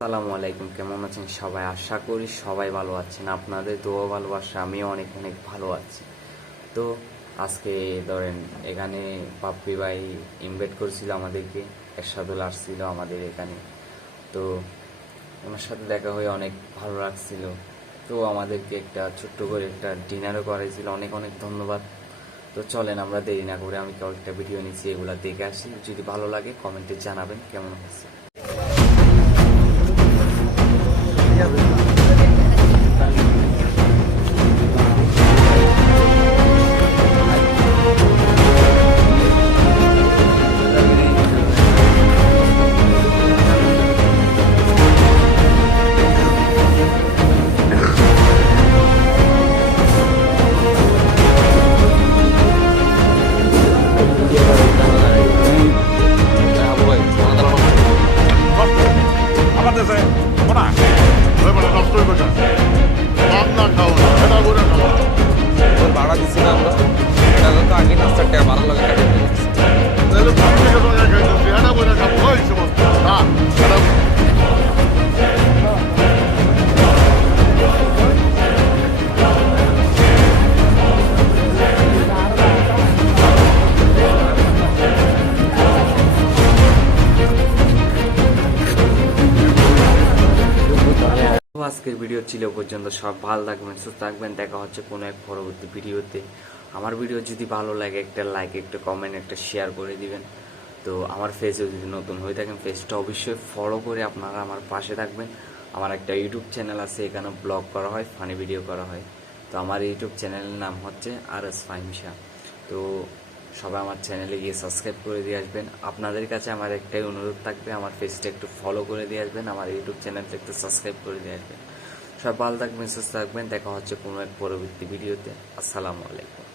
আসসালামু আলাইকুম, কেমন আছেন সবাই? আশা করি সবাই ভালো আছেন। আপনাদের দোয়া ভালোবাসা আমিও অনেক অনেক ভালো আছি। তো আজকে ধরেন এখানে পাপ্পি ভাই ইনভাইট করেছিল আমাদেরকে, এরশাদুল আসছিল আমাদের এখানে। তো ওনার সাথে দেখা হয়ে অনেক ভালো লাগছিল। তো আমাদেরকে একটা ছোট্ট করে একটা ডিনারও করাইছিল, অনেক অনেক ধন্যবাদ। তো চলেন আমরা দেরি না করে আমি কয়েকটা ভিডিও নিচ্ছি, এগুলা দেখে আসি। যদি ভালো লাগে কমেন্টে জানাবেন কেমন হচ্ছে। ভাড়া দিচ্ছি না আমরা, এটা তো আগে নাস্তার টাকা ভাড়া লাগে আজকের ভিডিও ছিল পর্যন্ত। সব ভালো থাকবেন, সুস্থ থাকবেন। দেখা হচ্ছে কোনো এক পরবর্তী ভিডিওতে। আমার ভিডিও যদি ভালো লাগে একটা লাইক, একটা কমেন্ট, একটা শেয়ার করে দিবেন। তো আমার ফেসে যদি নতুন হয়ে থাকেন ফেসটা অবশ্যই ফলো করে আপনারা আমার পাশে থাকবেন। আমার একটা ইউটিউব চ্যানেল আছে, এখানে ব্লগ করা হয়, ফানি ভিডিও করা হয়। তো আমার ইউটিউব চ্যানেলের নাম হচ্ছে RS ফাহিম শাহ। তো সবাই আমার চ্যানেলে গিয়ে সাবস্ক্রাইব করে দিয়ে আসবেন। আপনাদের কাছে আমার একটাই অনুরোধ থাকবে, আমার পেজটা একটু ফলো করে দিয়ে আসবেন, আমার ইউটিউব চ্যানেলটা একটু সাবস্ক্রাইব করে দিয়ে আসবেন। সবাই ভালো থাকবেন, সুস্থ থাকবেন। দেখা হচ্ছে কোনো এক পরবর্তী ভিডিওতে। আসসালামু আলাইকুম।